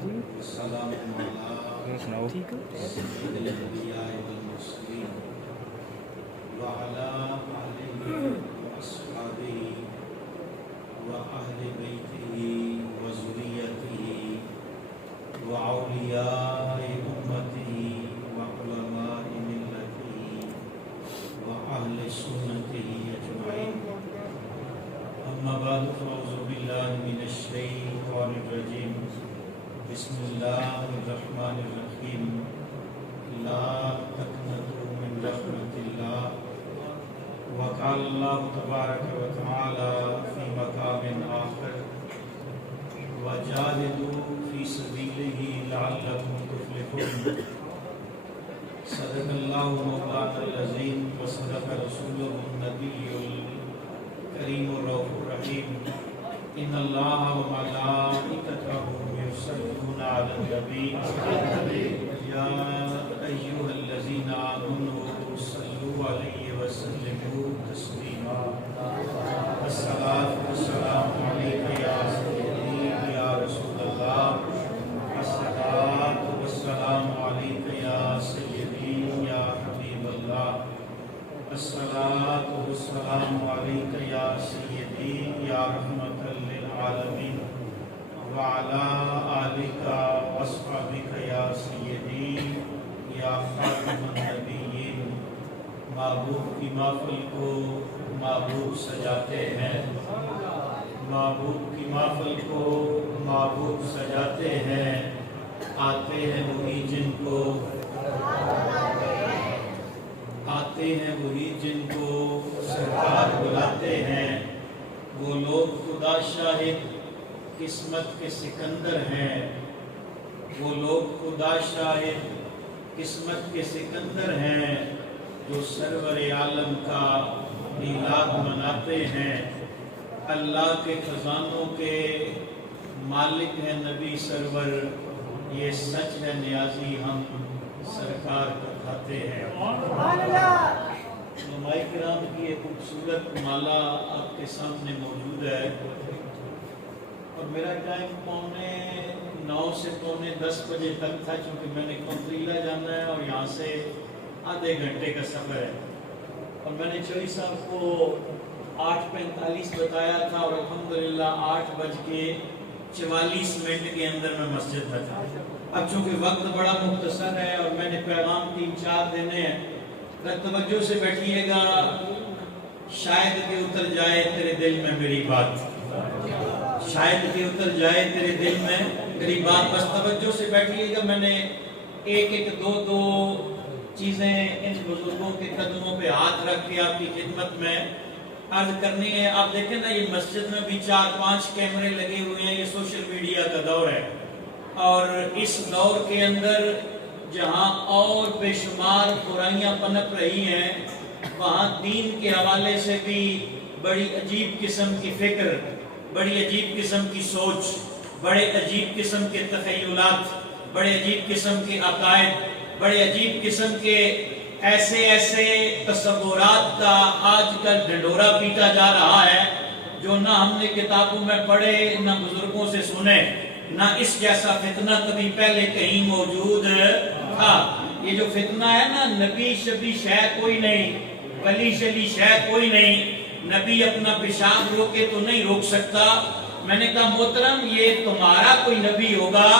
والسلام على سيد الأنبياء والمرسلين وعلى آله وأصحابه وأهل بيته وذريته وأولياء أمته وعلماء ملته وأهل سنته أجمعين. أما بعد فأعوذ بالله من الشيطان الرجيم. بسم الله الرحمن الرحيم. لا تقنطوا من رحمة الله. وقال الله تبارك وتعالى في مقام آخر وجاهدوا في سبيله لعلكم تفلحون. صدق الله مولانا العظيم وصدق رسوله النبي الكريم الرؤوف الرحيم. إن الله وملائكته يصلون على النبي يا أيها الذين آمنوا صلوا عليه وسلموا تسليما. الصلاة والسلام عليك يا سيدي يا رسول الله. الصلاة والسلام عليك يا سيدي يا حبيب الله. الصلاة والسلام عليك يا سيدي يا رحمة للعالمين وعلى آلك وأصحابك يا سيدي یا خاتم النبیین. محبوب کی محفل کو محبوب سجاتے ہیں، محبوب کی محفل کو محبوب سجاتے ہیں. آتے ہیں وہی جن کو سرکار بلاتے ہیں. وہ لوگ خدا شاہد قسمت کے سکندر ہیں. وہ لوگ خدا شاہد قسمت کے سکندر ہیں جو سرور عالم کا میلاد مناتے ہیں. اللہ کے خزانوں کے مالک ہیں نبی سرور. یہ سچ ہے نیازی ہم سرکار کا کھاتے ہیں. علماء کرام کی ایک خوبصورت مالا آپ کے سامنے موجود ہے اور میرا ٹائم 9 سے 9:45 بجے تک تھا چونکہ میں نے کنتریلا جانا ہے اور یہاں سے آدھے گھنٹے کا سفر ہے. اور میں نے چوئی صاحب کو 8:45 بتایا تھا اور الحمدللہ 8:44 کے اندر میں مسجد میں تھا. اب چونکہ وقت بڑا مختصر ہے اور میں نے پیغام 3-4 دینے ہیں، توجہ سے بیٹھیے گا. شاید کہ اتر جائے تیرے دل میں میری بات، شاید کہ اتر جائے تیرے دل میں میری بات. بس توجہ سے بیٹھیے گا. میں نے ایک دو چیزیں ان بزرگوں کے قدموں پہ ہاتھ رکھ کے آپ کی خدمت میں عرض کرنی ہے. آپ دیکھیں نا یہ مسجد میں بھی 4-5 کیمرے لگے ہوئے ہیں. یہ سوشل میڈیا کا دور ہے اور اس دور کے اندر جہاں اور بے شمار برائیاں پنپ رہی ہیں وہاں دین کے حوالے سے بھی بڑی عجیب قسم کی فکر، بڑی عجیب قسم کی سوچ، بڑے عجیب قسم کے تخیلات، بڑے عجیب قسم کے عقائد، بڑے عجیب قسم کے ایسے تصورات کا آج کل ڈنڈورا پیٹا جا رہا ہے جو نہ ہم نے کتابوں میں پڑھے، نہ بزرگوں سے سنے، نہ اس جیسا فتنہ کبھی پہلے کہیں موجود تھا. یہ جو فتنہ ہے نا، نبی شبی شے کوئی نہیں، ولی شلی شے کوئی نہیں. نبی اپنا پیشاب روکے تو نہیں روک سکتا. میں نے کہا محترم یہ تمہارا کوئی نبی ہوگا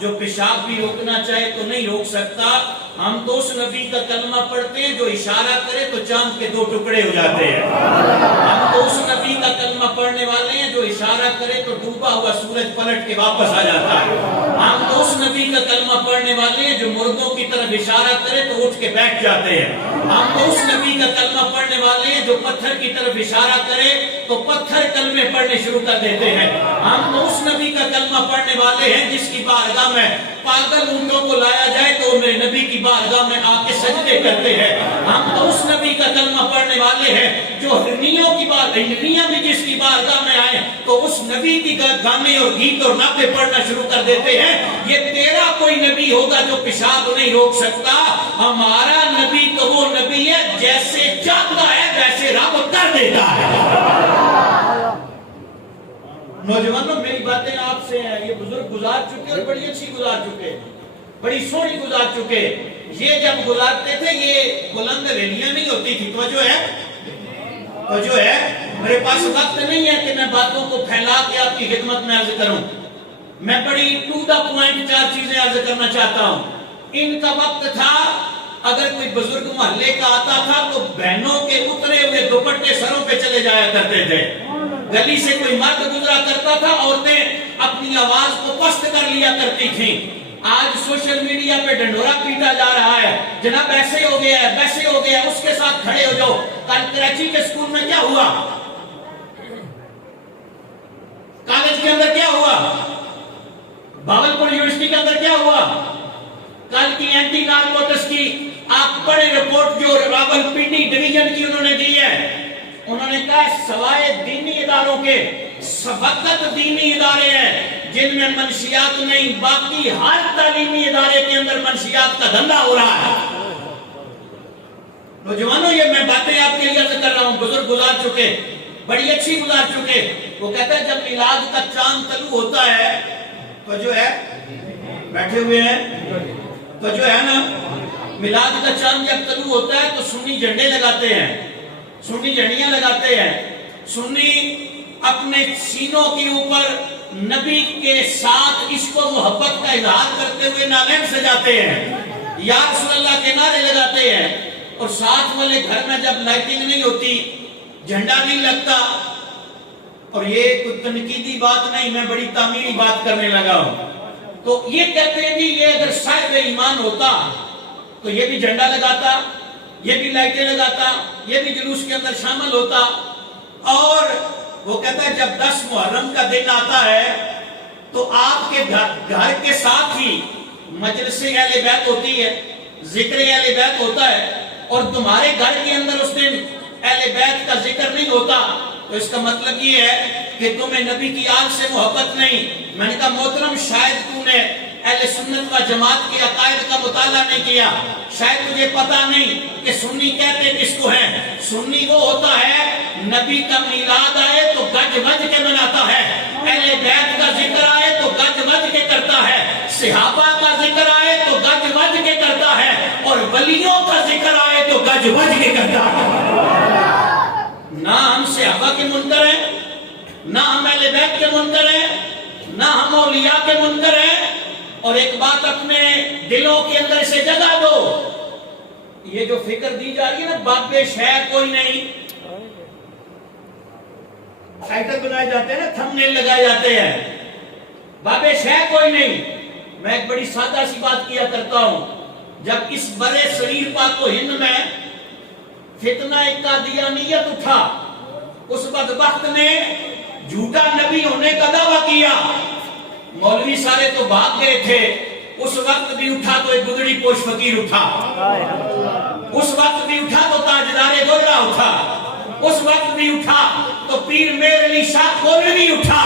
جو پیشاب بھی روکنا چاہے تو نہیں روک سکتا. ہم تو اس نبی کا کلمہ پڑھتے ہیں جو اشارہ کرے تو چاند کے 2 ٹکڑے ہو جاتے ہیں. ہم تو اس نبی کا کلمہ پڑھنے والے ہیں جو اشارہ کرے تو ڈوبا ہوا سورج پلٹ کے واپس آ جاتا ہے. ہم تو اس نبی کا کلمہ پڑھنے والے ہیں جو مردوں کی طرف اشارہ کرے تو اٹھ کے بیٹھ جاتے ہیں. ہم تو اس نبی کا کلمہ پڑھنے والے ہیں جو پتھر کی طرف اشارہ کرے تو پتھر کلمے پڑھنے شروع کر دیتے ہیں. ہم تو اس نبی کا کلمہ پڑھنے والے ہیں جس کی بارگاہ میں پاگل اونٹوں کو لایا جائے تو میرے نبی کی بارگاہ میں آ کے سجدے کرتے ہیں. ہم تو اس نبی کا کلمہ پڑھنے والے ہیں جو ہرنیوں کی ہرنیاں بھی جس کی بارگاہ میں آئے تو اس نبی کی گانے اور گیت اور نعتیں پڑھنا شروع کر دیتے ہیں. یہ تیرا کوئی نبی ہوگا جو پیشاب نہیں روک سکتا. ہمارا نبی تو وہ نبی ہے جیسے چاہتا ہے ویسے رب کر دیتا ہے. نوجوانوں میری باتیں آپ سے ہیں. یہ بزرگ گزار چکے اور بڑی اچھی گزار چکے، بڑی سونی گزار چکے۔ یہ جب گزارتے تھے یہ بلند ریلیاں نہیں ہوتی تھی، توجہ ہے، میرے پاس وقت نہیں ہے کہ میں باتوں کو پھیلا کے آپ کی خدمت میں عرض کروں، میں بڑی ٹو دا پوائنٹ 4 چیزیں عرض کرنا چاہتا ہوں۔ ان کا وقت تھا اگر کوئی بزرگ محلے کا آتا تھا تو بہنوں کے اترے ہوئے دوپٹے سروں پہ چلے جایا کرتے تھے، گلی سے کوئی مرد گزرا کرتا تھا عورتیں اپنی آواز کو پست کر لیا کرتی تھیں۔ آج سوشل میڈیا پہ ڈنڈورا پیٹا جا رہا ہے، جناب ایسے ہو گیا ہے، ویسے ہو گیا ہے، اس کے ساتھ کھڑے ہو جاؤ۔ کل کراچی کے اسکول میں کیا ہوا، کالج کے اندر کیا ہوا، باولپور یونیورسٹی کے اندر کیا ہوا، کل کی اینٹی نارکوٹکس کی آپ بڑے رپورٹ جو راولپنڈی ڈویژن کی انہوں نے دی ہے، انہوں نے کہا سوائے دینی اداروں کے فقط دینی ادارے ہیں جن میں منشیات نہیں، باقی ہر تعلیمی ادارے کے اندر منشیات کا دھندا ہو رہا ہے۔ نوجوانوں یہ میں باتیں آپ کے لیے عرض کر رہا ہوں، بزرگ گزار چکے، بڑی اچھی گزار چکے۔ وہ کہتا ہے جب میلاد کا چاند طلوع ہوتا ہے تو جو ہے بیٹھے ہوئے ہیں تو جو ہے نا، میلاد کا چاند جب طلوع ہوتا ہے تو سنی جھنڈے لگاتے ہیں، سنی جھنڈیاں لگاتے ہیں، سنی اپنے سینوں کے اوپر نبی کے ساتھ عشق و محبت کا اظہار کرتے ہوئے نالین سجاتے ہیں، یا رسول اللہ کے نعرے لگاتے ہیں، اور ساتھ والے گھر میں جب لائٹنگ نہیں ہوتی، جھنڈا نہیں لگتا، اور یہ کوئی تنقیدی بات نہیں، میں بڑی تعمیری بات کرنے لگا ہوں، تو یہ کہتے ہیں کہ یہ اگر صاحب ایمان ہوتا تو یہ بھی جھنڈا لگاتا، یہ بھی لائٹیں لگاتا، یہ بھی جلوس کے اندر شامل ہوتا۔ اور وہ کہتا ہے جب 10 محرم کا دن آتا ہے تو آپ کے گھر کے ساتھ ہی مجلس اہل بیت ہوتی ہے، ذکر اہل بیت ہوتا ہے، اور تمہارے گھر کے اندر اس دن اہل بیت کا ذکر نہیں ہوتا، تو اس کا مطلب یہ ہے کہ تمہیں نبی کی آل سے محبت نہیں۔ میں نے کہا محترم شاید تو نے اہل سنت و جماعت کے عقائد کا مطالعہ نہیں کیا، شاید تجھے پتا نہیں کہ سنی کہتے کس کو ہیں۔ سنی وہ ہوتا ہے نبی کا میلاد آئے تو گج وج کے مناتا ہے، اہل بیت کا ذکر آئے تو گج وج کے کرتا ہے، صحابہ کا ذکر آئے تو گج وج کے کرتا ہے، اور ولیوں کا ذکر آئے تو گج وج کے کرتا ہے۔ نہ ہم صحابہ کے منکر ہیں، نہ ہم اہل بیت کے منکر ہیں، نہ ہم اولیاء کے منکر ہیں۔ اور ایک بات اپنے دلوں کے اندر سے جگہ دو، یہ جو فکر دی جا رہی ہے نا باب شیخ کوئی نہیں، ٹائٹل بنائے جاتے ہیں نا، تھم نیل لگائے جاتے ہیں، باب شیخ کوئی نہیں۔ میں ایک بڑی سادہ سی بات کیا کرتا ہوں، جب اس برے صغیر پاک و ہند میں فتنہ قادیانیت اٹھا، اس بدبخت نے جھوٹا نبی ہونے کا دعویٰ کیا، مولوی سارے تو بھاگ گئے تھے، اس وقت بھی اٹھا تو ایک گدڑی پوش فقیر اٹھا، اس وقت بھی اٹھا تو تاجدار گولڑا اٹھا، اس وقت بھی اٹھا تو پیر میر علی شاہ مولوی اٹھا۔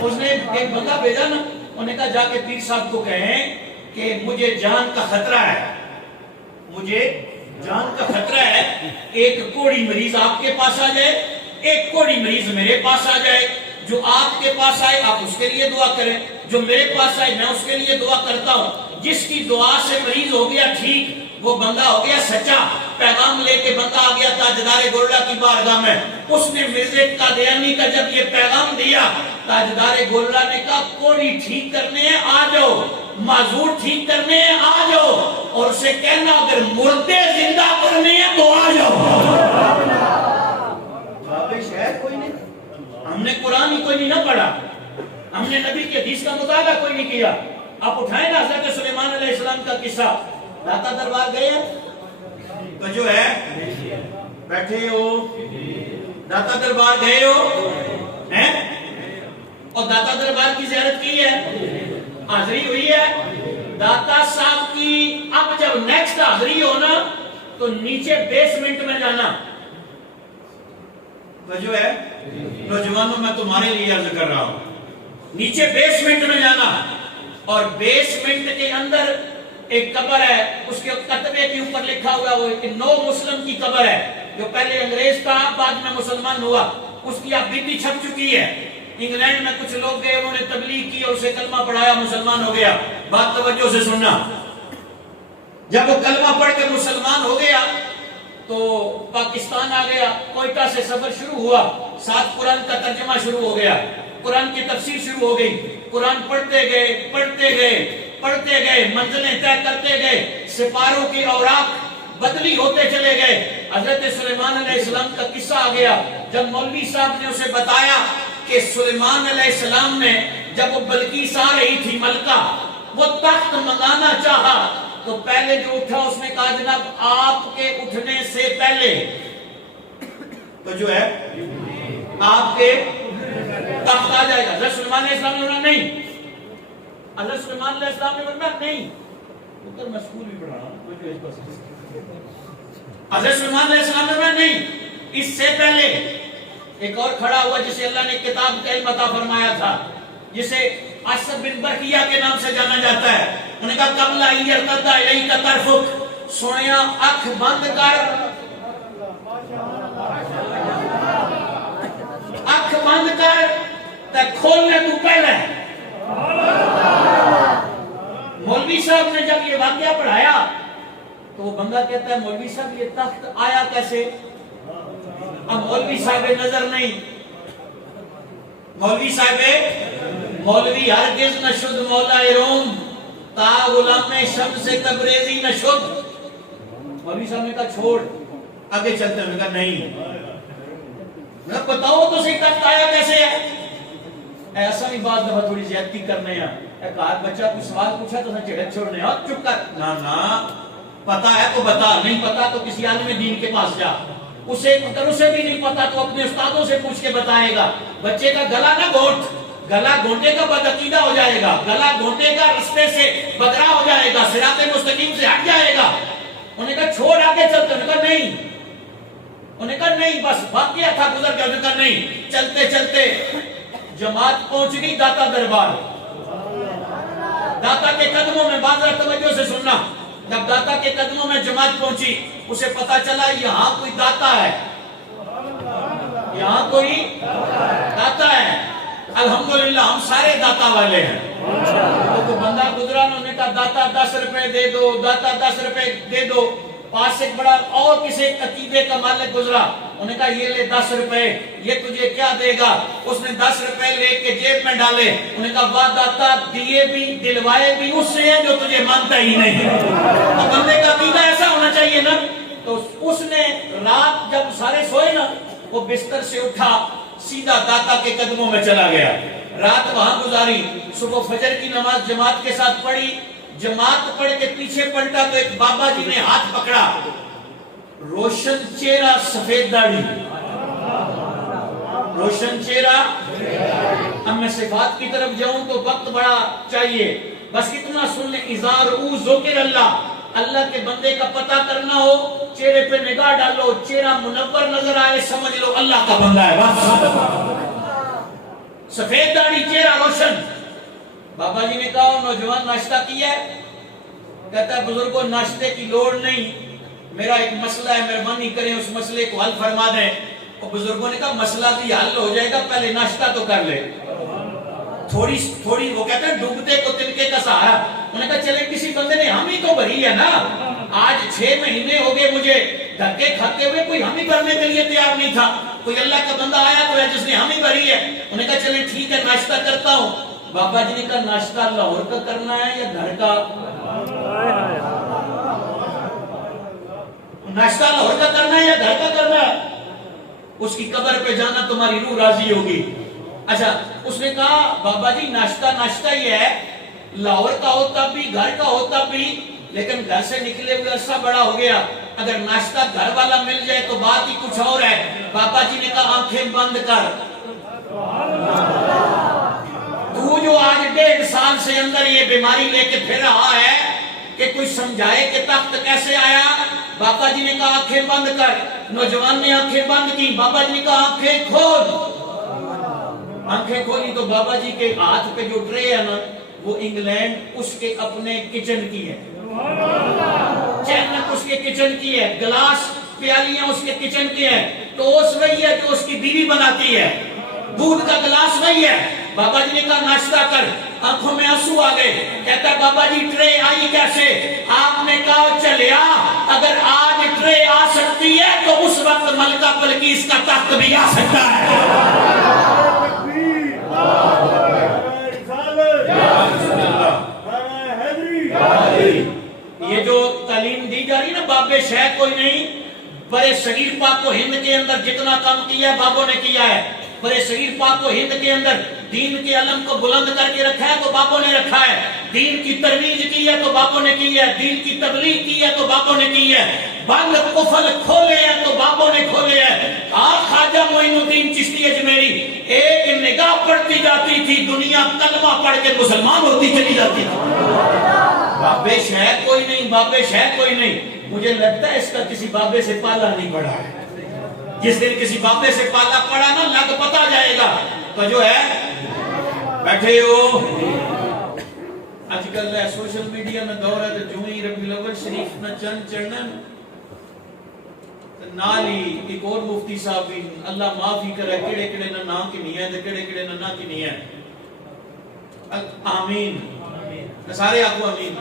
اس نے ایک بندہ بھیجا نا، انہوں نے کہا جا کے پیر صاحب کو کہیں کہ مجھے جان کا خطرہ ہے، مجھے جان کا خطرہ ہے، ایک کوڑی مریض آپ کے پاس آ جائے، ایک کوڑی مریض میرے پاس آ جائے، جو آپ کے پاس آئے آپ اس کے لیے دعا کریں، جو میرے پاس آئے میں اس کے لیے دعا کرتا ہوں۔ جس کی دعا سے مریض ہو گیا ٹھیک، وہ بندہ ہو گیا سچا، پیغام لے کے بندہ آ گیا تاجدار گولڑا کی بارگاہ میں۔ اس نے مرزا قادیانی کا جب یہ پیغام دیا، تاجدار گولڑا نے کہا کوڑی ٹھیک کرنے ہیں آ جاؤ، معذور ٹھیک کرنے ہیں آ جاؤ، اور اسے کہنا اگر مردے زندہ کرنے ہیں تو آ جاؤ۔ شاید کوئی نہیں، ہم نے قرآن ہی کوئی نہیں نہ پڑھا، ہم نے نبی کی حدیث کا مطالعہ کوئی نہیں کیا۔ آپ اٹھائیں نا حضرت سلیمان علیہ السلام کا قصہ، داتا دربار گئے ہیں تو جو ہے بیٹھے ہو، داتا دربار گئے ہو ہیں، اور داتا دربار کی زیارت کی ہے، حاضری ہوئی ہے داتا صاحب کی۔ اب جب نیکسٹ حاضری ہونا تو نیچے بیسمنٹ میں جانا، تو جو ہے نوجوانوں میں تمہارے لیے عرض کر رہا ہوں، نیچے بیسمنٹ میں جانا، اور بیسمنٹ کے اندر ایک قبر ہے، اس کے کتبے کے اوپر لکھا ہوا وہ نو مسلم کی قبر ہے، جو پہلے انگریز تھا بعد میں مسلمان ہوا، اس کی اب بتی چھپ چکی ہے، انگلینڈ میں کچھ لوگ گئے، انہوں نے تبلیغ کی اور اسے کلمہ پڑھایا، مسلمان ہو گیا۔ بات توجہ سے سننا، جب وہ کلمہ پڑھ کے مسلمان ہو گیا تو پاکستان آ گیا، کوئٹہ سے سفر شروع ہوا، ساتھ قرآن کا ترجمہ شروع ہو گیا، قرآن کی تفسیر شروع ہو گئی، قرآن پڑھتے گئے، منزلیں طے کرتے گئے، سپاروں کی اوراق بدلی ہوتے چلے گئے۔ حضرت سلیمان علیہ السلام کا قصہ آ گیا، جب مولوی صاحب نے اسے بتایا کہ سلیمان علیہ السلام نے جب وہ بلقیس آ رہی تھی ملکہ، وہ تخت منگانا چاہا تو پہلے جو اٹھا اس نے کہا جناب آپ کے اٹھنے سے پہلے تو جو ہے آپ کے تخت آ جائے گا۔ حضرت سلیمان علیہ السلام نے بولا نہیں، حضرت سلیمان علیہ السلام نے بولا نہیں، ادھر میں سکول بھی پڑھا رہا ہوں۔ حضرت سلیمان علیہ السلام نے بولا نہیں، اس سے پہلے ایک اور کھڑا ہوا جسے اللہ نے کتاب کا علم عطا فرمایا تھا، جسے اسد بن برقیہ کے نام سے جانا جاتا ہے۔ انہوں نے کہا قبل ان یرتد الیک طرفک، سویا آنکھ بند کر، آنکھ بند کر تے کھولنے تو پہلے۔ مولوی صاحب نے جب یہ واقعہ پڑھایا تو وہ بندہ کہتا ہے مولوی صاحب یہ تخت آیا کیسے؟ اب مولوی صاحب نظر نہیں، مولوی صاحب، مولوی ہرگز نہ شد مولا روم تا غلام شمس تبریزی نہ شد۔ مولوی صاحب نے کہا چھوڑ، آگے چلتے ہیں۔ کہا نہیں، بتاؤ تو صحیح تخت آیا کیسے ہے؟ ایسا نہیں، بعض دفعہ تھوڑی زیادتی کرنے ہیں، ایک آدھ بچہ کوئی سوال پوچھا تو چڑک چھوڑنے اور چپ کر، نا پتا ہے تو بتا، نہیں پتا تو کسی عالم دین کے پاس جا، اگر اسے بھی نہیں پتا تو اپنے استادوں سے پوچھ کے بتائے گا۔ بچے کا گلا نہ گھونٹ، گلا گھونٹے کا بدعقیدہ ہو جائے گا، گلا گھونٹے کا رستے سے بدرا ہو جائے گا، صراط مستقیم سے ہٹ جائے گا۔ انہوں نے کہا چھوڑ آگے چلتے، انہوں نے کہا نہیں، انہوں نے کہا نہیں، بس واقعہ تھا گزر گیا۔ انہوں نے کہا نہیں، چلتے چلتے جماعت پہنچ گئی داتا دربار، داتا کے قدموں میں، بازار توجہ سے سننا، جب داتا کے قدموں میں جماعت پہنچی اسے پتا چلا یہاں کوئی داتا ہے، یہاں کوئی داتا ہے۔ الحمدللہ ہم سارے داتا والے ہیں۔ تو بندہ گزرا، انہوں نے کہا داتا 10 روپے دے دو، داتا 10 روپے دے دو۔ پاس ایک بڑا اور کسی عقیدے کا مالک گزرا، انہوں نے کہا یہ لے 10 روپے، یہ تجھے کیا دے گا؟ اس نے 10 روپے لے کے جیب میں ڈالے، انہوں نے کہا واہ داتا، دیے بھی دلوائے بھی اس سے ہے جو تجھے مانتا ہی نہیں۔ تو بندے کا عقیدہ ایسا ہونا چاہیے نا۔ تو اس نے رات جب سارے سوئے نا، وہ بستر سے اٹھا، سیدھا داتا کے قدموں میں چلا گیا، رات وہاں گزاری، صبح فجر کی نماز جماعت کے ساتھ پڑھی، جماعت پڑھ کے پیچھے پلٹا تو ایک بابا جی نے ہاتھ پکڑا، روشن چہرہ سفید داڑھی، روشن چہرہ۔ اب میں صفات کی طرف جاؤں تو وقت بڑا چاہیے، بس اتنا سن لیں، اذا رؤوا ذکر اللہ، اللہ کے بندے کا پتہ کرنا ہو، چہرے پہ نگاہ ڈالو، چہرہ منور نظر آئے، سمجھ لو اللہ کا بندہ ہے۔ سفید داڑھی، چہرہ روشن۔ بابا جی نے کہا نوجوان ناشتہ کیا ہے؟ کہتا ہے بزرگوں ناشتے کی لوڑ نہیں، میرا ایک مسئلہ ہے، مہربانی کریں اس مسئلے کو حل فرما دیں۔ اور بزرگوں نے کہا مسئلہ بھی حل ہو جائے گا، پہلے ناشتہ تو کر لے۔ تھوڑی وہ کہتے ہیں ڈوبتے کو تنکے کا سہارا۔ انہوں نے کہا چلے کسی بندے نے ہم ہی تو بھری ہے نا، آج 6 مہینے ہو گئے مجھے دھکے کھاتے ہوئے، کوئی ہم ہی کرنے کے لیے تیار نہیں تھا، کوئی اللہ کا بندہ آیا تو ہے جس نے ہم ہی بھری ہے۔ انہوں نے کہا چلے ٹھیک ہے ناشتہ کرتا ہوں۔ بابا جی نے کہا ناشتہ لاہور کا کرنا ہے یا گھر کا؟ ناشتہ لاہور کا کرنا ہے یا گھر کا کرنا ہے؟ اس کی قبر پہ جانا تمہاری روح راضی ہوگی۔ اچھا، اس نے کہا بابا جی ناشتہ یہ ہے، لاہور کا ہوتا بھی گھر کا ہوتا بھی، لیکن گھر سے نکلے ہوئے عرصہ بڑا ہو گیا، اگر ناشتہ گھر والا مل جائے تو بات ہی کچھ اور ہے۔ بابا جی نے کہا آنکھیں بند کر، تو جو آج 1.5 سال سے اندر یہ بیماری لے کے پھر رہا ہے کہ کوئی سمجھائے کہ تخت کیسے آیا۔ بابا جی نے کہا آنکھیں بند کر، نوجوان نے آنکھیں بند کی، بابا جی نے کہا آنکھیں کھول۔ آنکھیں کھولی تو بابا جی کے ہاتھ پہ جو ٹرے ہے نا، وہ انگلینڈ اس کے اپنے کچن کی ہے، چینک اس کے کچن کی ہے، گلاس پیالیاں اس کے کچن کی ہیں، ٹوس وہی ہے جو اس کی بیوی بناتی ہے، دودھ کا گلاس وہی ہے. بابا جی نے کہا ناشتہ کر. آنکھوں میں آنسو آ گئے. کہتا بابا جی ٹرے آئی کیسے؟ آپ نے کہا چلیا اگر آج ٹرے آ سکتی ہے تو اس وقت ملکہ بلقیس کا تخت بھی آ سکتا ہے. یہ جو تعلیم دی جا رہی نا باب شہ کوئی نہیں. برے صغیر پاک و ہند کے اندر جتنا کام کیا ہے بابوں نے کیا ہے. برے صغیر پاک و ہند کے اندر دین کے علم کو بلند کر کے رکھا ہے تو بابوں نے رکھا ہے. دین کی ترویج کی ہے تو بابوں نے کی ہے. دین کی تبلیغ کی ہے تو بابوں نے کی ہے. بند قفل کھولے ہیں تو بابوں نے کھولے ہیں. خواجہ معین الدین چشتی اجمیری ایک نگاہ پڑتی جاتی تھی دنیا کلمہ پڑھ کے مسلمان ہوتی چلی جاتی تھی. بابش ہے کوئی نہیں, بابش ہے کوئی نہیں. مجھے لگتا ہے اس کا کسی بابے سے پالا نہیں پڑا ہے. جس دن کسی بابے سے پالا پڑا نا لگ پتا جائے گا. تو جو ہے بیٹھے ہو آج کل سوشل میڈیا میں دور ہے تو جو ہی ربیع الاول شریف نہ چند چڑھنا نالی ایک اور مفتی صاحب بھی اللہ معافی کرے کڑے کڑے نہ نا کی نہیں ہے کڑے کڑے نہ نا کی نہیں ہے. آمین. سارے آکو آمین.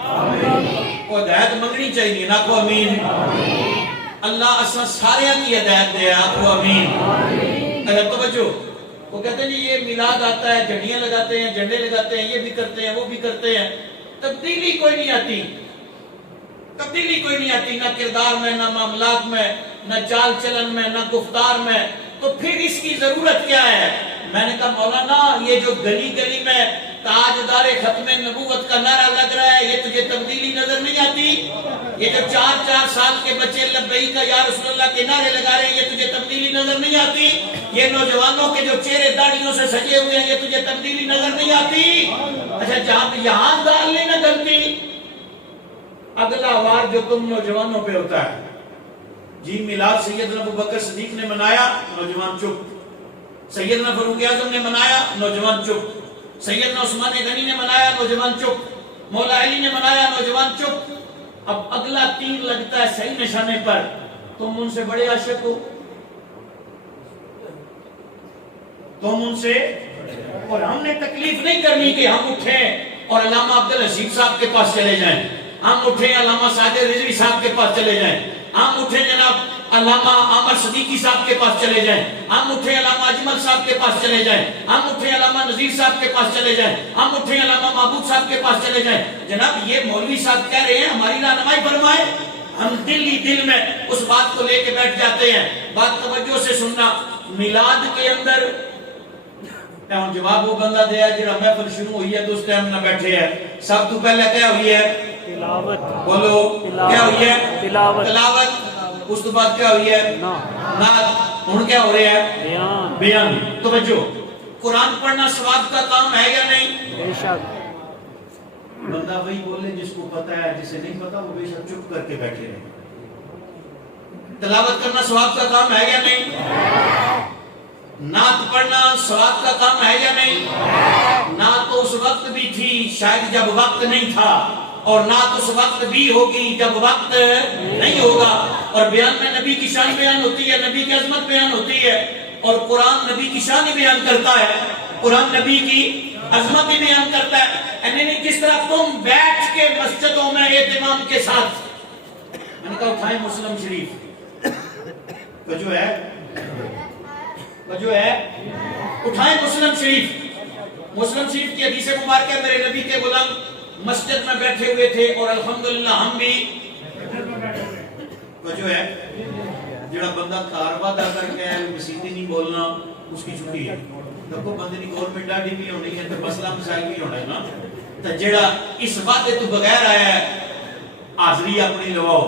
وہ ہدایت منگنی چاہیے نا کو آمین. اللہ اساں سارے کی ہدایت دے آکو آمین. اگر توجہ وہ کہتے ہیں جی یہ میلاد آتا ہے جھنڈیاں لگاتے ہیں جھنڈے لگاتے ہیں یہ بھی کرتے ہیں وہ بھی کرتے ہیں. تبدیلی کوئی نہیں آتی. تبدیلی کوئی نہیں آتی نہ کردار میں نہ معاملات میں نہ چال چلن میں نہ گفتار میں. تو پھر اس کی ضرورت کیا ہے؟ میں نے کہا مولانا یہ جو گلی گلی میں تاجدار ختم نبوت کا نعرہ لگ رہا ہے یہ تجھے تبدیلی نظر نہیں آتی؟ یہ جو 4 سال کے بچے لبیک کا یا رسول اللہ کے نعرے لگا رہے ہیں یہ تجھے تبدیلی نظر نہیں آتی؟ یہ نوجوانوں کے جو چہرے داڑھیوں سے سجے ہوئے ہیں یہ تجھے تبدیلی نظر نہیں آتی؟ اچھا جہاں پہ یہاں ڈال لینا غلطی. اگلا وار جو تم نوجوانوں پہ ہوتا ہے جی میلاد سیدنا ابوبکر صدیق نے منایا نوجوان چپ. سیدنا فاروق اعظم نے منایا نوجوان چپ. سیدنا عثمان غنی نے منایا نوجوان چپ. مولا علی نے منایا نوجوان چپ. اب اگلا تیر لگتا ہے صحیح نشانے پر. تم ان سے بڑے عاشق ہو, تم ان سے, اور ہم نے تکلیف نہیں کرنی کہ ہم اٹھیں اور علامہ عبدالحسیب صاحب کے پاس چلے جائیں, ہم اٹھیں علامہ ساجد رضوی صاحب کے پاس چلے جائیں, ہم اٹھیں جناب علامہ عامر صدیقی صاحب کے پاس چلے جائیں, ہم اٹھیں علامہ اجمل صاحب کے پاس چلے جائیں, ہم اٹھیں علامہ نذیر صاحب کے پاس چلے جائیں, ہم اٹھیں علامہ محبوب صاحب کے پاس چلے جائیں. جناب یہ مولوی صاحب کہہ رہے ہیں ہماری رہنمائی فرمائے. ہم دل ہی دل میں اس بات کو لے کے بیٹھ جاتے ہیں. بات توجہ سے سننا. میلاد کے اندر جواب وہ بندہ دیا جڑا محفل شروع ہوئی ہے تو اس ٹائم نہ بیٹھے ہیں. سب تو پہلے کیا ہوئی ہے؟ تلاوت. بولو کیا ہوئی ہے؟ تلاوت. اس تو بعد کیا ہوئی ہے؟ نعت. ہن کیا ہو رہا ہے؟ بیان. توجہ. قرآن پڑھنا ثواب کا کام ہے یا نہیں؟ بے شک. بندہ وہی بولے جس کو پتا ہے, جسے نہیں پتا وہ بے شک چپ کر کے بیٹھے رہے. تلاوت کرنا ثواب کا کام ہے یا نہیں؟ نعت پڑھنا ثواب کا کام ہے یا نہیں؟ نعت تو اس وقت بھی تھی شاید جب وقت نہیں تھا, اور نعت اس وقت بھی ہوگی جب وقت نہیں ہوگا. اور بیان میں نبی کی شان بیان ہوتی ہے, نبی کی عظمت بیان ہوتی ہے, اور قرآن نبی کی شان بیان کرتا ہے, قرآن نبی کی عظمت بھی بیان کرتا ہے. یعنی جس طرح تم بیٹھ کے مسجدوں میں اہتمام کے ساتھ, میں نے کہا اٹھائیں مسلم شریف, وجہ ہے وجہ ہے اٹھائیں مسلم شریف. مسلم شریف کی حدیث مبارکہ میرے نبی کے غلام مسجد میں بیٹھے ہوئے تھے اور الحمدللہ ہم بھی. وجہ ہے جڑا بندہ کاروا دا کر کے مسیدی نہیں بولنا اس کی چھٹی ہے. دیکھو بندے کی گورنمنٹ ڈاڈی بھی ہونی ہے تو مسئلہ مسائل بھی ہونا ہے نا. تو جڑا اس وعدے تو بغیر آیا ہے حاضری اپنی لواؤ.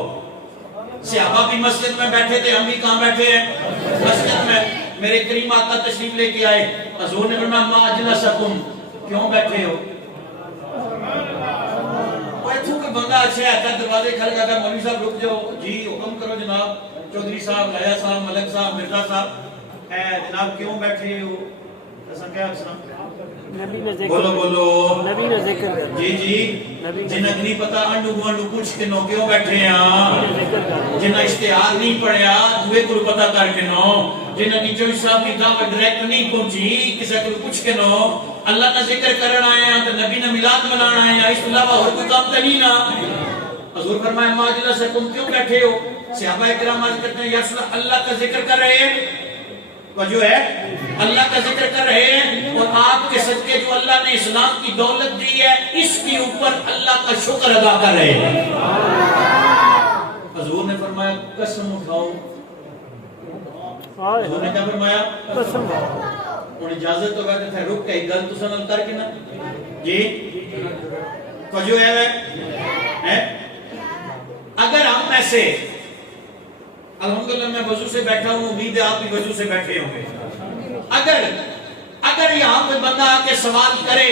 صحابہ بھی مسجد میں بیٹھے تھے, ہم بھی کہاں بیٹھے ہیں؟ مسجد میں. میرے کریم آقا تشریف لے کے آئے, حضور نے فرمایا ما اجلسکم, کیوں بیٹھے ہو؟ کوئی بندہ اچھا ہے دروازے کھڑ گیا, مولوی صاحب رک جاؤ, جی حکم کرو جناب, چودھری صاحب, لایا صاحب, ملک صاحب, مرزا صاحب, جناب کیوں بیٹھے ہو؟ ایسا کیا اقسام نبی نے ذکر بولو بولو نبی نے ذکر کر جی جی جنہیں نہیں پتا انڈو گوانڈو پوچھ کے نو کیوں بیٹھے ہیں جنہیں اشتہار نہیں پڑھیا دوے کو پتا کر کے نو جنہیں کی چوئی صاحب کی دعوت ڈائریکٹ نہیں پہنچی کسی کو پوچھ کے نو اللہ کا ذکر کرنا آئے ہیں تو نبی نے میلاد منانا آئے ہیں اس علاوہ اور کوئی کام تو نہیں نا حضور فرمائے معاجلہ سے تم کیوں بیٹھے ہو صحابہ اکرام عرض کرتے ہیں یا رسول اللہ کا ذکر کر رہے ہیں وجہ ہے اللہ کا ذکر کر رہے ہیں اور آپ کے صدقے جو اللہ نے اسلام کی دولت دی ہے اس کے اوپر اللہ کا شکر ادا کر رہے ہیں حضور نے فرمایا قسم اٹھاؤ حضور نے کیا فرمایا قسم اور اجازت تو کہتے تھے رک کے گل تو سنل کر کے نا جی وجہ ہے اگر ہم میں سے الحمدللہ میں وضو سے بیٹھا ہوں امید ہے آپ بھی وضو سے بیٹھے ہوں گے اگر یہاں پہ بندہ آ کے سوال کرے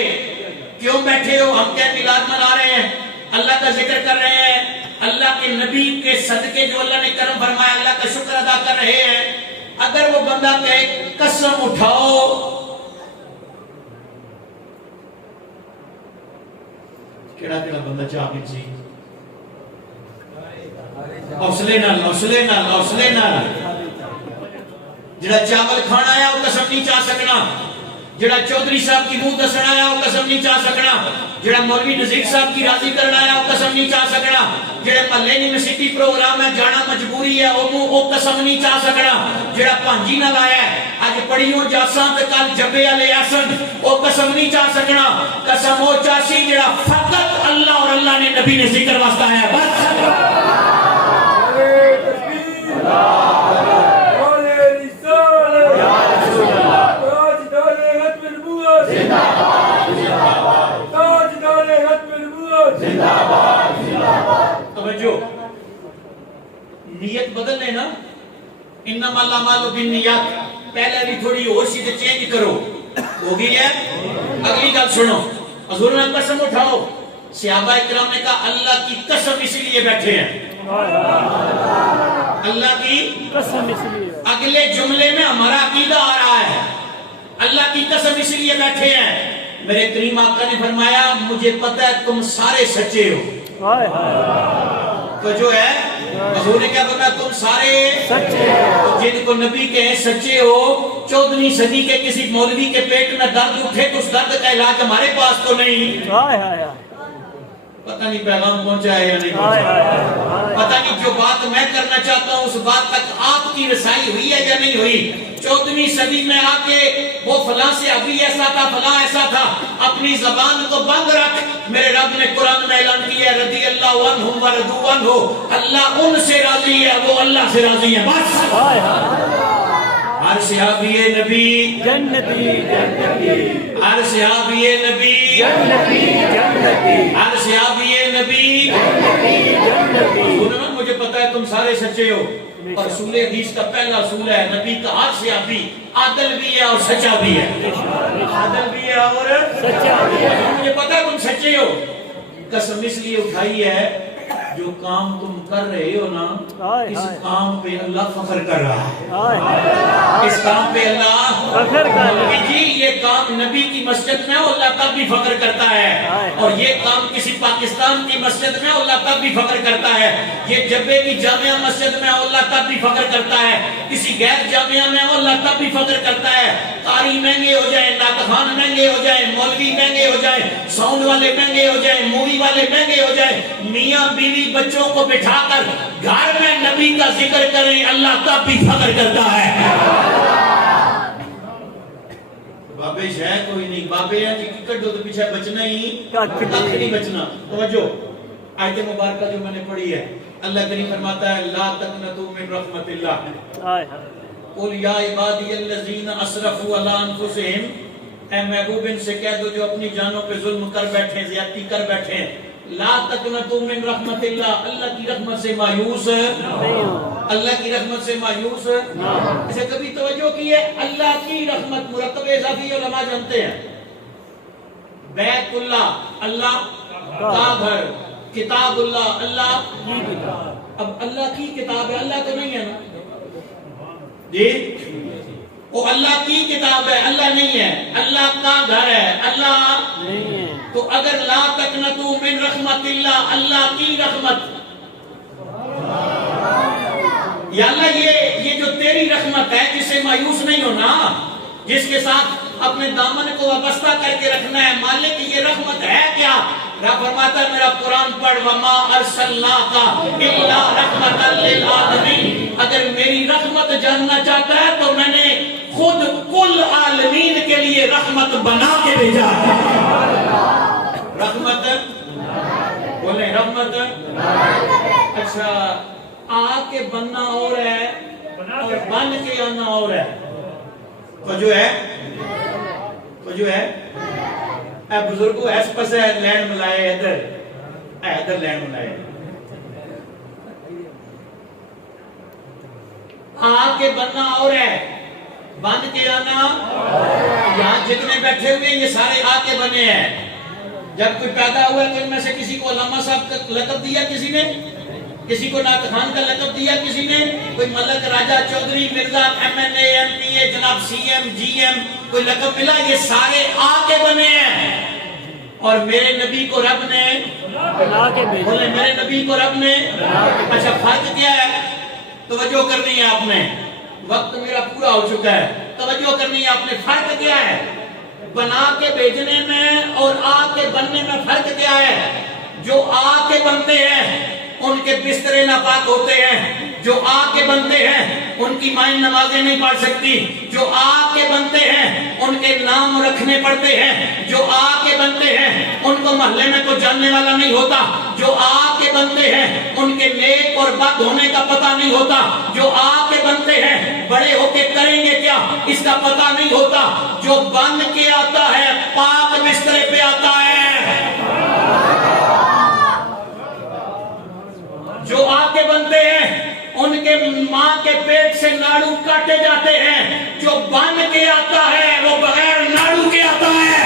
کیوں بیٹھے ہو ہم کیا میلاد منا رہے ہیں اللہ کا ذکر کر رہے ہیں اللہ کے نبی کے صدقے جو اللہ نے کرم فرمایا اللہ کا شکر ادا کر رہے ہیں اگر وہ بندہ کہے قسم اٹھاؤ کیڑا کیڑا بندہ چاہ پیچھے حوصلے نال جڑا چاول کھانا آیا وہ قسم نہیں چاہ سکنا جڑا چودھری صاحب کی منہ دسنا آیا وہ قسم نہیں چاہ سکنا جڑا مولوی نزیر صاحب کی راضی کرنا آیا وہ قسم نہیں چاہ سکنا جڑے محلے یونیورسٹی پروگرام ہے جانا مجبوری ہے وہ قسم نہیں چاہ سکنا جڑا پانجی نال آیا ہے اج پڑھیوں جاساں تے کل جبے والے اسن وہ قسم نہیں چاہ سکنا قسم وہ چاسی جڑا فقط اللہ اور اللہ نے نبی نے ذکر واسطہ ہے بس توجہ نیت بدل لے نا انما الاعمال بالنیات پہلے بھی تھوڑی ہوشی سے چینج کرو ہو گئی ہے اگلی گل سنو حضور نے قسم اٹھاؤ صحابہ اکرام نے کہا اللہ کی قسم اسی لیے بیٹھے ہیں اللہ کی قسم اس لیے اگلے جملے میں ہمارا عقیدہ آ رہا ہے اللہ کی قسم اسی لیے بیٹھے ہیں میرے کریم آقا نے فرمایا مجھے پتہ ہے تم سارے سچے ہو تو جو ہے حضور نے کیا فرمایا تم سارے سچے ہو جن کو نبی کہیں سچے ہو 14ویں صدی کے کسی مولوی کے پیٹ میں درد اٹھے تو اس درد کا علاج ہمارے پاس تو نہیں پتہ نہیں پیغام پہنچا ہے یا نہیں پہنچا پتہ نہیں جو بات میں کرنا چاہتا ہوں اس بات تک آپ کی رسائی ہوئی ہے یا نہیں ہوئی 14ویں صدی میں آ کے وہ فلاں سے ابھی ایسا تھا فلاں ایسا تھا اپنی زبان کو بند رکھ میرے رب نے قرآن میں اعلان کیا ہے رضی اللہ عنہم ورضوا عنہ اللہ ان سے راضی ہے وہ اللہ سے راضی ہے بس ہر صحابی نبی جنتی ہر صحابی نبی ہر صحابی نبی مجھے پتا ہے تم سارے سچے ہو اور رسول حدیث کا پہلا اصول ہے نبی کا ہر صحابی عادل بھی ہے اور سچا بھی ہے عادل بھی ہے اور سچا بھی ہے مجھے پتا ہے تم سچے ہو قسم اس لیے اٹھائی ہے جو کام تم کر رہے ہو نا اس کام پہ اللہ فخر کر رہا ہے اس کام پہ اللہ فخر کر رہا ہے جی یہ کام نبی کی مسجد میں اللہ تب بھی فخر کرتا ہے اور یہ کام کسی پاکستان کی مسجد میں اللہ تب بھی فخر کرتا ہے یہ جبے کی جامعہ مسجد میں اللہ تب بھی فخر کرتا ہے کسی غیر جامعہ میں اللہ تب بھی فخر کرتا ہے قاری مہنگے ہو جائیں نعتخوان مہنگے ہو جائیں مولوی مہنگے ہو جائیں ساؤنڈ والے مہنگے ہو جائیں مووی والے مہنگے ہو جائیں میاں بیوی بچوں کو بٹھا کر گھر میں نبی کا ذکر کریں اللہ تب بھی فخر کرتا ہے بابے شاید کوئی نہیں بابے ہیں جی کٹو تو پیچھے بچنا ہی کچھ نہیں بچنا توجہ آیت مبارکہ جو میں نے پڑھی ہے اللہ کریم فرماتا ہے لا تقنطوا من رحمت اللہ قل یا عبادی الذین اسرفوا علی انفسہم اے محبوب ان سے کہہ دو جو اپنی جانوں پہ ظلم کر بیٹھے زیادتی کر بیٹھے لا تقنطوا من رحمت اللہ اللہ کی رحمت سے مایوس اللہ کی رحمت سے مایوس اسے کبھی توجہ کی ہے اللہ کی رحمت مرکب اضافی علماء جانتے ہیں بیت اللہ اللہ کا گھر کتاب اللہ اللہ اب اللہ کی کتاب ہے اللہ تو نہیں ہے نا جی وہ اللہ کی کتاب ہے، اللہ نہیں ہے، اللہ کا گھر ہے، اللہ نہیں ہے۔ تو اگر لا تقنطوا من رحمت اللہ، اللہ کی رحمت، یا اللہ یہ جو تیری رحمت ہے جس سے مایوس نہیں ہونا، جس کے ساتھ اپنے دامن کو وابستہ کر کے رکھنا ہے، مالک یہ رحمت ہے کیا؟ رب فرماتا ہے میرا قرآن پڑھ، وما ارسلناک الا رحمۃ للعالمین، اگر میری رحمت جاننا چاہتا ہے تو میں نے خود کل عالمین کے لیے رحمت بنا کے بھیجا ہے۔ رحمت بولیں، رحمت اچھا آ کے بننا اور ہے اور بن کے آنا اور ہے، تو جو ہے اے بزرگو ایس پس ہے لینڈ ملائے ادھر لینڈ ملائے، آ کے بننا اور ہے، بن کے آنا، یہاں جتنے بیٹھے ہوئے یہ سارے آ کے بنے ہیں۔ جب کوئی پیدا ہوا تو ان میں سے کسی کو علامہ صاحب کا لقب دیا کسی نے، کسی کو نعت خان کا لقب دیا کسی نے، کوئی ملک، راجہ، چودھری، مرزا، ایم این اے، ایم پی اے، جناب سی ایم، جی ایم، کوئی لقب ملا؟ یہ سارے آ کے بنے ہیں۔ اور میرے نبی کو رب نے بنا کے بھیجا۔ بولے میرے نبی کو رب نے، اچھا فرق کیا ہے؟ توجہ کرنی ہے آپ نے، وقت میرا پورا ہو چکا ہے، توجہ کرنی ہے آپ نے، فرق کیا ہے؟ بنا کے بھیجنے میں اور آ کے بننے میں فرق کیا ہے؟ جو آ کے بنتے ہیں ان کے بسترے ناپاک ہوتے ہیں، جو آ کے بنتے ہیں ان کی مائیں نمازیں نہیں پڑھ سکتی، جو آ کے بنتے ہیں ان کے نام رکھنے پڑتے ہیں، جو آ کے بنتے ہیں ان کو محلے میں کوئی جاننے والا نہیں ہوتا، جو آ کے بنتے ہیں ان کے نیک اور بد ہونے کا پتہ نہیں ہوتا، جو آ کے بنتے ہیں بڑے ہو کے کریں گے کیا اس کا پتہ نہیں ہوتا، جو بن کے آتا ہے پاک بسترے پہ آتا ہے، جو آ کے بنتے ہیں ان کے ماں کے پیٹ سے ناڑو کاٹے جاتے ہیں، جو بن کے آتا ہے وہ بغیر ناڑو کے آتا ہے،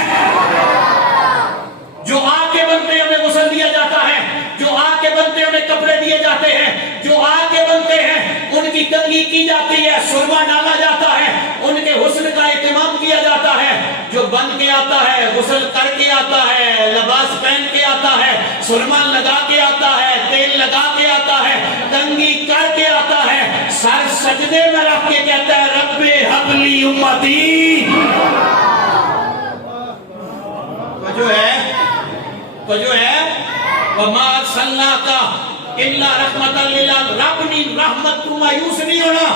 جو آ کے بنتے ہیں انہیں غسل دیا جاتا ہے، جو آ کے بنتے ہیں انہیں کپڑے دیے جاتے ہیں، جو آ کے بنتے ہیں ان کی کنگھی کی جاتی ہے، سرما ڈالا جاتا ہے، ان کے حسن کا اہتمام کیا جاتا ہے، جو بن کے آتا ہے غسل کر کے آتا ہے، لباس پہن کے آتا ہے، سرما لگا کے آتا ہے، تیل لگا کے آتا ہے، کنگھی کر کے آتا ہے، سر سجدے میں رکھ کے کہتا ہے رب ہب لی امتی، تو جو ہے وما ارسلناک الا رحمۃ للعالمین، رب نے رحمت کو مایوس نہیں ہونا،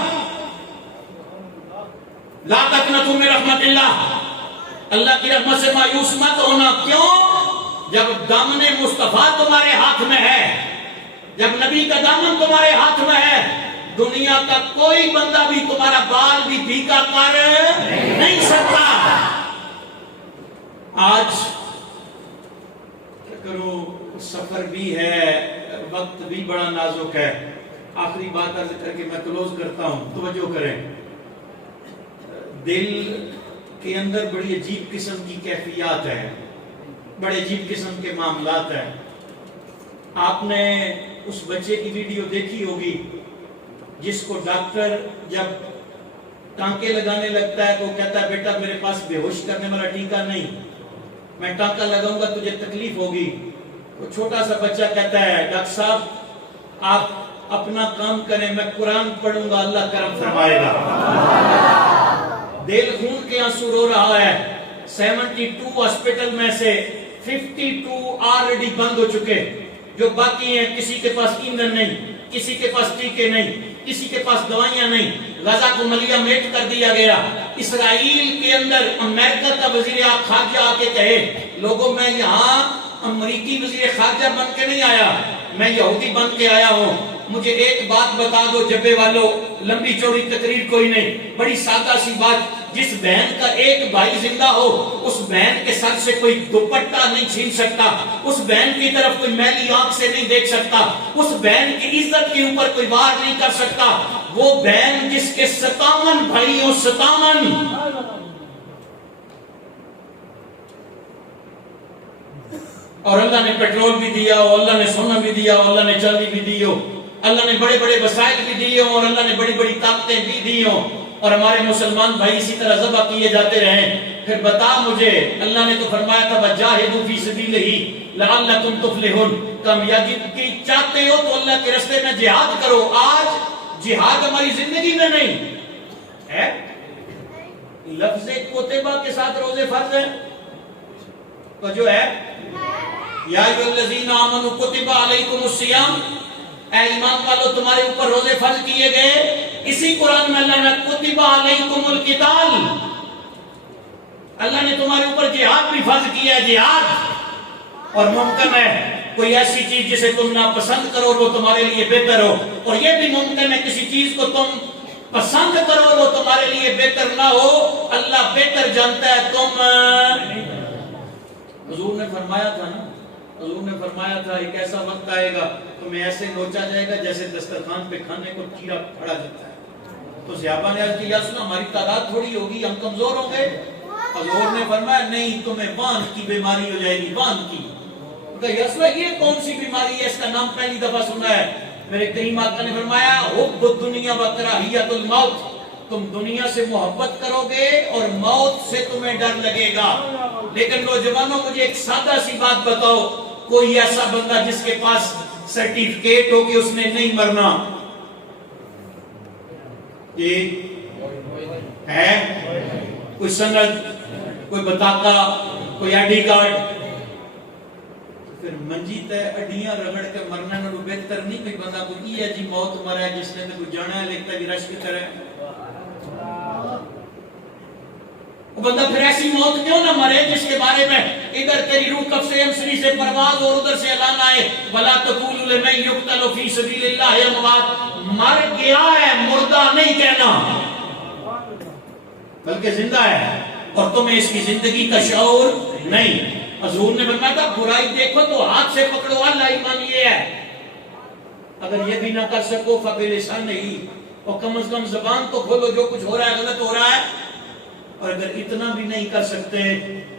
لا تقنطوا من رحمت اللہ، اللہ کی رحمت سے مایوس مت ہونا، کیوں؟ جب دامن مصطفیٰ تمہارے ہاتھ میں ہے، جب نبی کا دامن تمہارے ہاتھ میں ہے، دنیا کا کوئی بندہ بھی تمہارا بال بھی بھیگا کر نہیں سکتا۔ آج کیا کروں، سفر بھی ہے، وقت بھی بڑا نازک ہے، آخری بات عرض کر کے میں کلوز کرتا ہوں، توجہ کریں، دل کے اندر بڑی عجیب قسم کی کیفیات ہیں، بڑے عجیب قسم کے معاملات ہیں۔ آپ نے اس بچے کی ویڈیو دیکھی ہوگی جس کو ڈاکٹر جب ٹانکے لگانے لگتا ہے تو کہتا ہے بیٹا میرے پاس بے ہوش کرنے والا ٹیکا نہیں، میں ٹانکا لگاؤں گا تجھے تکلیف ہوگی، وہ چھوٹا سا بچہ کہتا ہے ڈاکٹر صاحب آپ اپنا کام کریں، میں قرآن پڑھوں گا، اللہ کرم فرمائے گا۔ دل خون کے آنسو رو رہا ہے، 72 ہاسپٹل میں سے 52 آلریڈی بند ہو چکے، جو باقی ہیں کسی کے پاس ایندھن نہیں، کسی کے پاس ٹیکے نہیں، کسی کے پاس دوائیاں نہیں، غزہ کو ملیہ میٹ کر دیا گیا۔ اسرائیل کے اندر امریکہ کا وزیر خارجہ آ کے کہے لوگوں میں یہاں امریکی وزیر خارجہ بن کے نہیں آیا، میں یہودی بن کے آیا ہوں، مجھے ایک بات بتا دو جبے والوں، لمبی چوڑی تقریر کوئی نہیں، بڑی سادہ سی بات، جس بہن کا ایک بھائی زندہ ہو اس بہن کے سر سے کوئی دوپٹہ نہیں چھین سکتا، اس بہن کی طرف کوئی میلی آنکھ سے نہیں دیکھ سکتا، اس بہن کی عزت کے اوپر کوئی وار نہیں کر سکتا، وہ بہن جس کے 57 بھائیوں 57 اور اللہ نے پیٹرول بھی دیا ہو، اللہ نے سونا بھی دیا ہو، اللہ نے چاندی بھی دی ہو، اللہ نے بڑے بڑے وسائل بھی دیے ہوں اور اللہ نے بڑی بڑی طاقتیں بھی دی ہوں، اور ہمارے مسلمان بھائی اسی طرح ذبح کیے جاتے رہیں، پھر بتا مجھے، اللہ نے تو فرمایا تھا وَجَاهِدُوا فِي سَبِيلِهِ لَعَلَّكُمْ تُفْلِحُونَ، کامیابی کی چاہتے ہو تو اللہ کے راستے میں جہاد کرو۔ آج جہاد ہماری زندگی میں نہیں ہے۔ لفظ کتبہ کے ساتھ روزے فرض ہیں تو جو ہے یا ایھا الذین آمنوا کتب علیکم الصیام، اے ایمان والو تمہارے اوپر روزے فرض کیے گئے۔ اسی قرآن میں اللہ نے کتب علیکم القتال، اللہ نے تمہارے اوپر جہاد بھی فرض کیا ہے۔ جہاد، اور ممکن ہے کوئی ایسی چیز جسے تم ناپسند کرو اور وہ تمہارے لیے بہتر ہو، اور یہ بھی ممکن ہے کسی چیز کو تم پسند کرو اور وہ تمہارے لیے بہتر نہ ہو۔ اللہ بہتر جانتا ہے، تم حضور نے فرمایا تھا نا، حضور نے فرمایا تھا ایک ایسا وقت آئے گا تمہیں ایسے نوچا جائے گا جیسے دسترخوان پہ کھانے کو چیرا پھڑا جاتا ہے۔ تو صحابہ نے عرض کیا سنا ہماری تعداد تھوڑی ہوگی، ہم کمزور ہوں گے؟ حضور نے فرمایا نہیں، تمہیں وان کی بیماری ہو جائے گی، وان کی۔ یا رسول اللہ یہ کون سی بیماری ہے، اس کا نام پہلی دفعہ سنا ہے۔ میرے کریم آقا نے فرمایا حب الدنیا و کراہیت الموت، تم دنیا سے محبت کرو گے اور موت سے تمہیں ڈر لگے گا۔ لیکن نوجوانوں مجھے ایک سادہ سی بات بتاؤ، کوئی ایسا بندہ جس کے پاس سرٹیفکیٹ ہو کہ اس نے نہیں مرنا یہ ہے؟ کوئی سند، کوئی بطاقہ، کوئی آئی ڈی کارڈ؟ پھر منجی تے اڈیاں رگڑ کے مرنا نہ بہتر نہیں کوئی بندہ کوئی یہ جی موت مرا ہے جس نے کوئی جانا ہے لکھتا بھی رش کی طرح وہ بندہ پھر ایسی موت کیوں نہ مرے جس کے بارے میں ادھر تیری روح کف سے امسری سے پرواز اور ادھر سے اعلان آئے وَلَا تَقُولُوا لِمَن يُقْتَلُ فِي سَبِيلِ اللَّهِ أَمْوَاتٌ، مر گیا ہے مردہ نہیں کہنا بلکہ زندہ ہے، اور تمہیں اس کی زندگی کا شعور نہیں۔ حضور نے فرمایا تھا برائی دیکھو تو ہاتھ سے پکڑو، اللہ ایمان یہ ہے، اگر یہ بھی نہ کر سکو فبلسان نہیں، اور کم از کم زبان تو کھولو، جو کچھ ہو رہا ہے غلط ہو رہا ہے، اور اگر اتنا بھی نہیں کر سکتے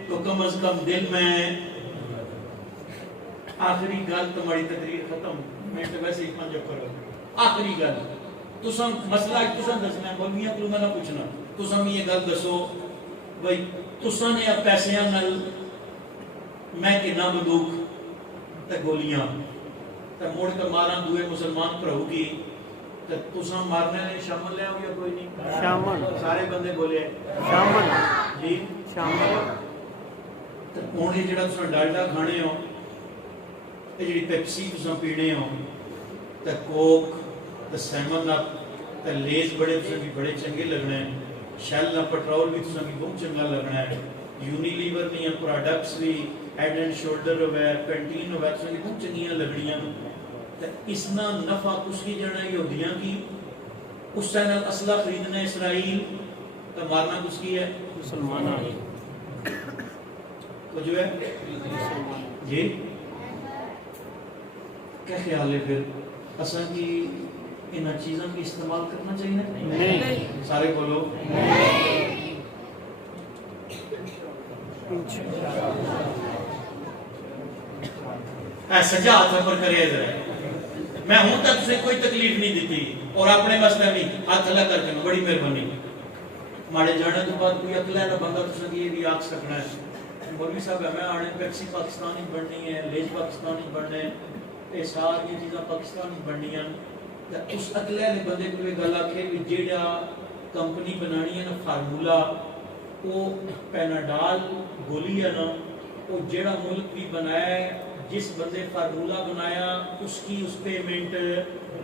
تو کم از کم دل میں آخری گل تمہاری تقریر ختم میں تو ویسے ہی پنجو کرو آخری گل تساں مسئلہ تساں دسنا مولویاں کو نہ پوچھنا، تساں یہ گل دسو بھائی تساں نے پیسیاں نال میں کہ نہ بندوق تے گولیاں تے موڑ کے ماراں دوئے مسلمان پرہو کی تے تساں مارنے نے شامل لے آؤ یا کوئی نہیں؟ شامل، سارے بندے بولے شامل جی شامل۔ تے ہن یہ جڑا تساں ڈالڈا کھانے ہو، یہ جڑی پیپسی تساں پینے ہو تے کوک تے سیون اپ تے لیز بڑے تساں بھی بڑے چنگے لگنے ہیں، شیل نہ پٹرول بھی تساں بھی بہت چنگا لگنا ہے، یونیلیور نہیں پروڈکٹس بھی ہیڈ اینڈ شولڈر ہوئے پینٹین ہوئے تساں بھی بہت چنگیاں لگڑیاں، اس نہ نفع کس کی جانا یہ ہوگیاں کی اس سے نال اسلحہ خریدنا اسرائیل تو مارنا کس کی ہے؟ مسلمانہ تو جو ہے جی کیا خیال ہے پھر اساں کی انہاں چیزوں کی استعمال کرنا چاہیے؟ نہیں، سارے بولو سجا ہاتھ پر کرے ذرا میں ہوں تک سے کوئی تکلیف نہیں دیتی اور اپنے مسئلہ بھی ہاتھ ہلا کر کے بڑی مہربانی ماڑے جانے تو بعد کوئی اکلا نہ بندہ تو سکے یہ بھی آگ سکنا ہے مولوی صاحب ہے میں آنے پیپسی پاکستانی بننی ہے لیج پاکستانی بننے یہ ساری چیزاں پاکستانی بننی ہیں اس اکلے نے بندے کو گل آکھے بھی جیڑا کمپنی بنانی ہے نا فارمولا وہ پیناڈال گولی ہے نا وہ جیڑا ملک بھی بنایا ہے جس بندے فارمولا بنایا اس کی اس پیمنٹ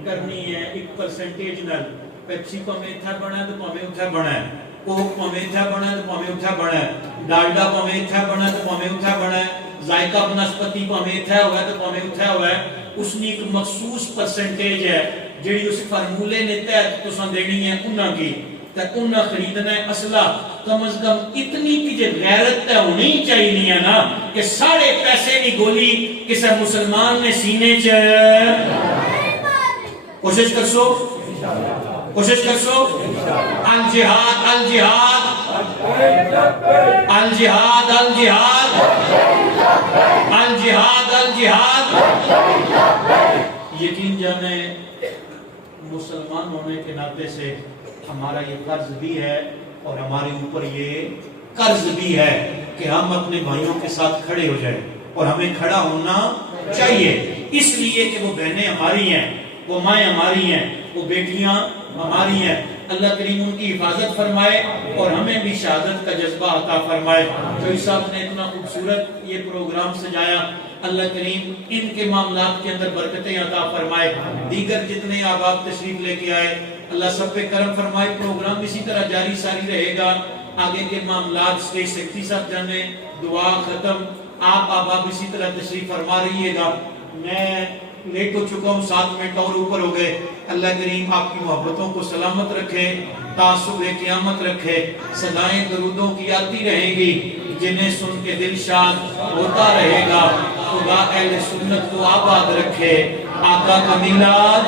کرنی ہے ایک پرسنٹیج نال پیپسی پامے اتھا بنا ہے تو پامے اتھا بنا ہے کوک پامے اتھا بنا ہے تو پامے اتھا بنا ہے ڈالڈا پامے اتھا بنا ہے تو پامے اتھا بنا ہے ذائقہ بنسپتی پامے اتھا ہوا ہے تو پامے اتھا ہوا ہے اس نے ایک مخصوص پرسنٹیج ہے جیڑی اس فارمولے نے تحت تساں دینی ہے انہاں کی تے انہاں خریدنا ہے اسلحہ کم از کم اتنی کی جو غیرت تے ہونی چاہیے ہے نا کہ ساڑھے پیسے کی گولی کسی مسلمان نے سینے چ کوشش کر سو الجہاد الجہاد الجہاد الجہاد الجہاد الجہاد یقین جانے مسلمان ہونے کے ناطے سے ہمارا یہ فرض بھی ہے اور ہمارے اوپر یہ قرض بھی ہے کہ ہم اپنے بھائیوں کے ساتھ کھڑے ہو جائیں، اور ہمیں کھڑا ہونا چاہیے، اس لیے کہ وہ بہنیں ہماری ہیں، وہ مائیں ہماری ہیں، وہ بیٹیاں ہماری ہیں۔ اللہ کریم ان کی حفاظت فرمائے اور ہمیں بھی شہادت کا جذبہ عطا فرمائے۔ جو صاحب نے اتنا خوبصورت یہ پروگرام سجایا، اللہ کریم ان کے معاملات کے اندر برکتیں عطا فرمائے۔ دیگر جتنے احباب تشریف لے کے آئے، اللہ سب پہ کرم فرمائے۔ پروگرام اسی طرح جاری ساری رہے گا، آگے کے معاملات اسٹیج سیکرٹری صاحب جانے، دعا ختم، آپ احباب اسی طرح تشریف فرما رہیے گا۔ میں لیٹ ہو چکا ہوں، 7 منٹ اور اوپر ہو گئے۔ اللہ کریم آپ کی محبتوں کو سلامت رکھے، تا صبح قیامت رکھے۔ صدائیں درودوں کی آتی رہیں گی، جنہیں سن کے دل شاد ہوتا رہے گا۔ خدا اہل سنت کو آباد رکھے۔ آقا کا میلاد